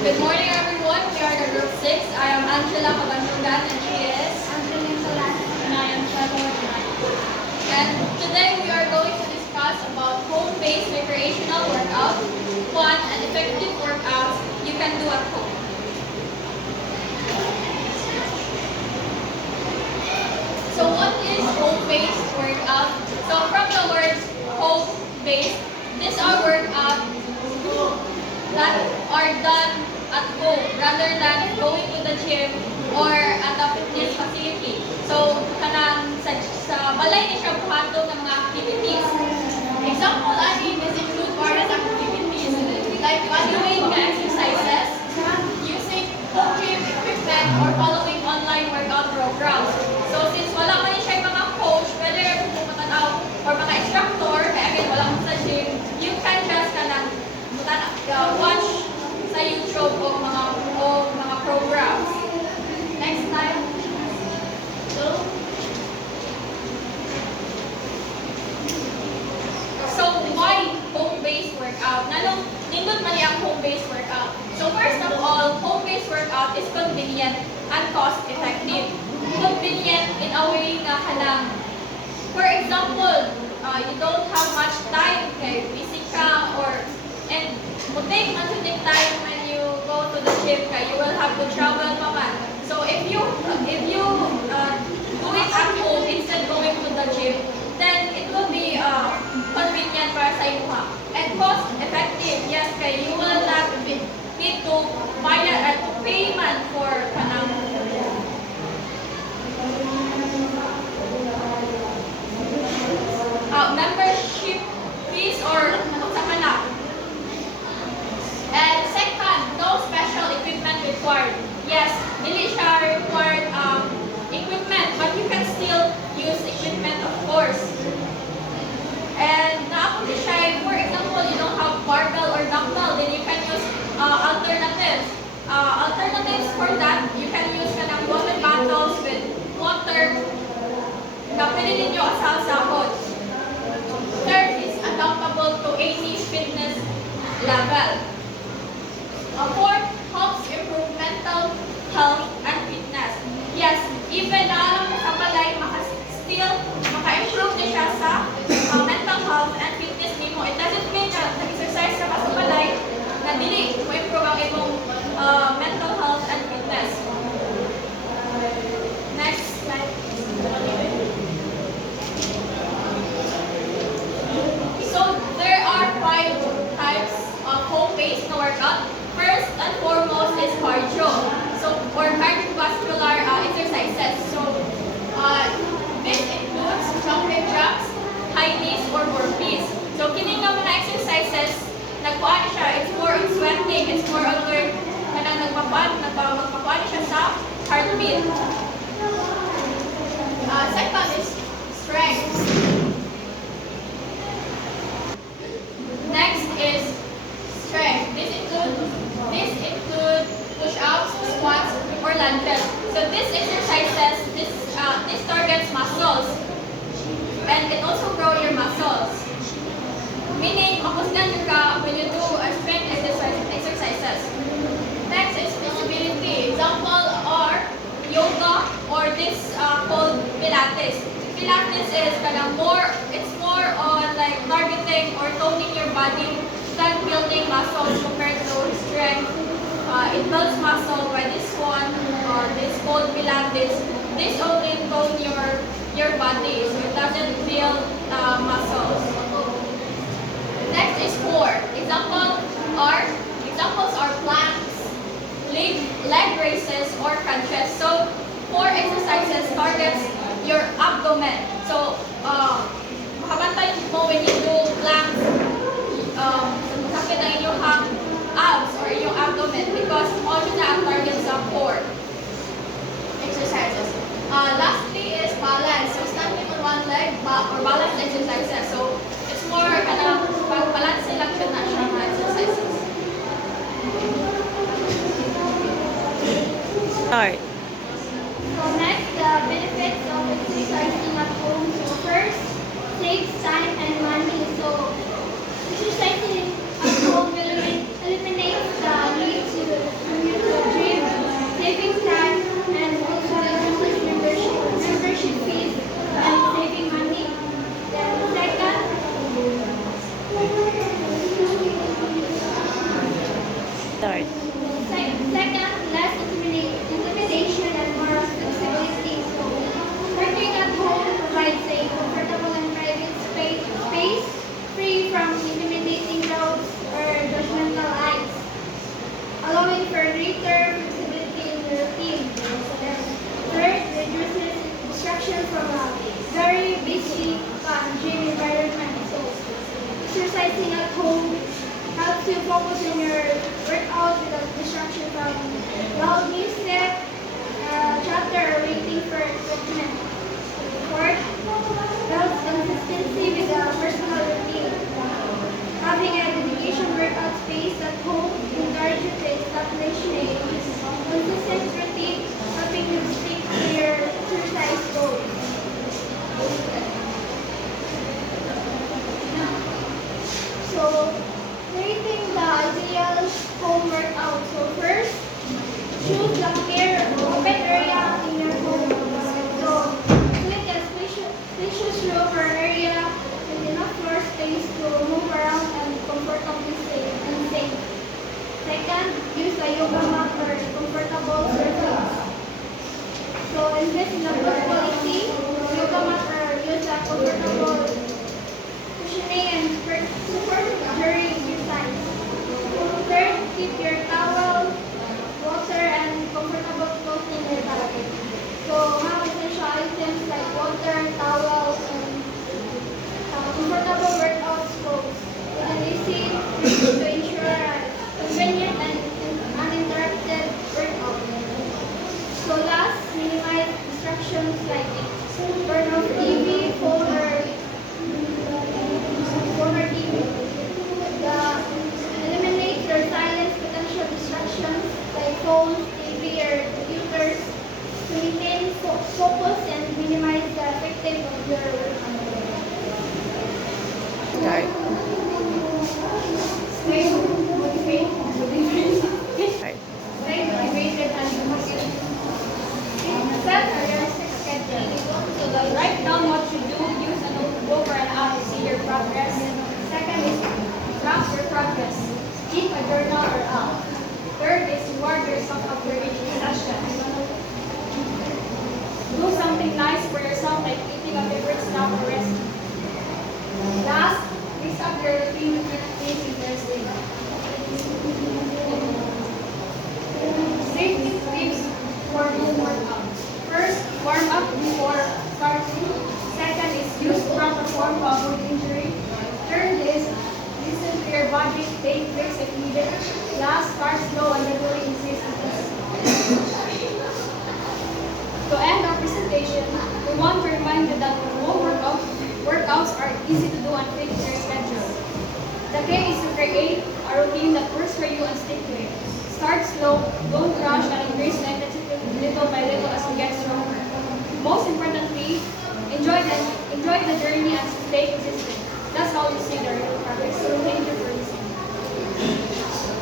Good morning, everyone. We are the group 6. I am Angela Cabantugan and she is Angeline Solano. and I am Shadow. And today we are going to discuss about home-based recreational workout, fun and effective workouts you can do at home. So what is home-based workout? So from the words home-based, these are workouts that are done at home rather than going to the gym or at a fitness facility. So, kanang sa balay ni siya buhaton ng mga activities. Example, this include various activities like doing exercises, using home gym equipment, or following online workout programs. So, since wala man siya yung mga coach, whether pumunta out or mga instructor, kaya again, wala mo sa gym, you can just watch sa YouTube o mga programs. Next time. So why home-based workout? Nindot man yung home-based workout. So first of all, home-based workout is convenient and cost-effective. Convenient in a way na kanang, for example, you don't have much time kay busy ka and take much of the time when you go to the gym, you will have to travel pa man. So if you do it at home instead going to the gym, then it will be convenient para sa iyo ha. And cost effective, yes, kay you will not need to pay man for kanang membership fees or sa kanang. And second, no special equipment required. Yes, dili siya required equipment, but you can still use equipment, of course. And naapon siya, for example, you don't have barbell or dumbbell, then you can use alternatives. Alternatives for that, you can use kanang women bottles with water na pwede ninyo asal-sahod. Third is adaptable to any fitness level. Fourth, helps improve mental health and fitness. Yes, even na alam mo sa balay, maka-improve na siya sa mental health and fitness nimo. It doesn't mean na nag-exercise ka pa sa balay na dili mo improve ang imong mental health and fitness. Next slide. So there are 5 types of home-based workout. First and foremost is cardio. So, or cardiovascular exercises. So, this includes jumping jacks, high knees, or burpees. So, kining nga mga exercises, nagpuan siya, it's more on sweating, it's more on where magpapuan siya sa heartbeat. Second is strength. Next is strength. This include push-ups, squats, or lunges. So these exercises, this targets muscles, and it also grow your muscles. Meaning, makusgan ka when you do strength exercises. Next is flexibility. Example are yoga or this called Pilates. Pilates is it's more on like targeting or toning your body than building muscles compared to strength. It builds muscle, while this one, this called Pilates, this only tone your body, so it doesn't build muscles. Next is core. Examples are planks, leg raises, or crunches. So core exercises targets your abdomen. So makabantay mo when you do planks, sakit ang inyong abs or inyong abdomen because all na ang target sa core exercises. Lastly is balance. So standing on one leg or balance exercises. So it's more pag-balance lang siya na siya mga exercises. Start. So next, the benefits of exercising at home. So first, saves time and money. So exercising at home will eliminate the need to Start. Second, less intimidation and more flexibility. So, working at home provides a comfortable and private space free from intimidating crowds or judgmental eyes, allowing for greater flexibility in the routine. Third, reduces distraction from a very busy gym environment. So, exercising at home helps you focus on your workout without distraction from loud music, chatter, or waiting for equipment. Fourth, builds consistency with a personal routine. Having a dedication workout space at home encourages you to establish a consistent routine, helping you stick to your exercise goals. So, creating the ideal home workout. So first, choose the clear open area in your home. So, select a spacious room or area with enough floor space to move around and comfortably stay and safe. Second, use a yoga mat or comfortable surface. So, invest in a good quality yoga mat or use a comfortable cushioning and support during exercise. Third, keep your towel, water, and comfortable clothes in your bag. So, have essential items like water, towels, and comfortable workout clothes. With an easy to ensure a convenient and uninterrupted workout. So, last, minimize distractions like turn off TV, phone, or TV. Eliminate or silence potential distractions like phones, TV, or computers to maintain focus and minimize the effective of your work. Start. Stay motivated. Start. Stay motivated and motivated. Set a realistic schedule. So write down what you do, use a notebook or an app to see your progress. Second is track your progress. Keep a journal or app. Third is reward yourself after each session. Do something nice for yourself like eating a favorite snack or resting. Last, mix up your routine with your things interesting. Safety tips for home workouts. First, warm up before starting. Second is use proper form to avoid injury. Third is listen to your body, take breaks if needed. Last, start slow and gradually increase intensity. To end our presentation, we want to remind you that home workouts are easy to do and fit to your schedule. The key is to create a routine that works for you and stick to it. Start slow, don't rush, and increase length